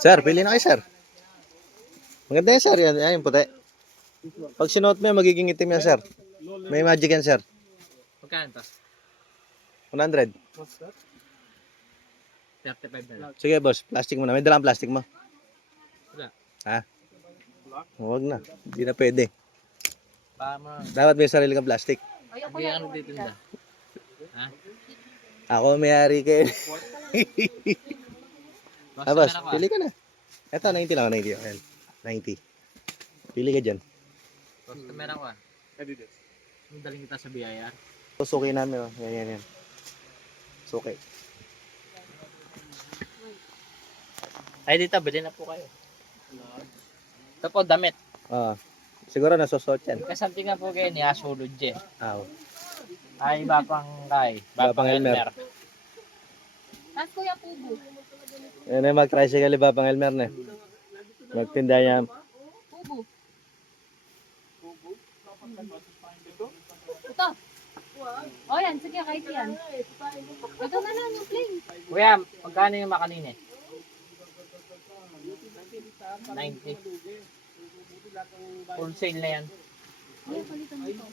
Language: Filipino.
Sir, pili na kayo, sir. Maganda yan, sir. Yan yung puti. Pag sinuot mo yan, magiging itim yan, sir. May magic yan, sir. Magkano to? 100. 35 na lang. Sige, boss. Plastic mo na. May dalang plastic mo. Wala. Ha? Huwag na. Hindi na pwede. Para Dapat may sarili kang plastic. hindi ka nagtitinda. Ha? Ako may-ari kayo. Ah, boss, meron ka. pili ka na. Eto, 90 lang. 90. Ayan. 90. Pili ka dyan. Customer ako ah. Daling kita sa BIR. Suki namin. Oh. Yan. Suki. Ay dito, bilhin na po kayo. Ito po, damit. Ah. Siguro nasusot yan. Kasamting nga po kayo niya, sulod dyan. Ah. Ay, bapang kay. Bapang Elmer. Tapos Kuya Pubo. Yan ay mag-tricycle iba pang Elmer na. Magtinda niya. Pubo. Ito. O yan, sige, kahit yan. Ito na lang yung plain. Kuya, magkano yung makanini? 90. Full sale na yan. Kuya, palitan mo ito.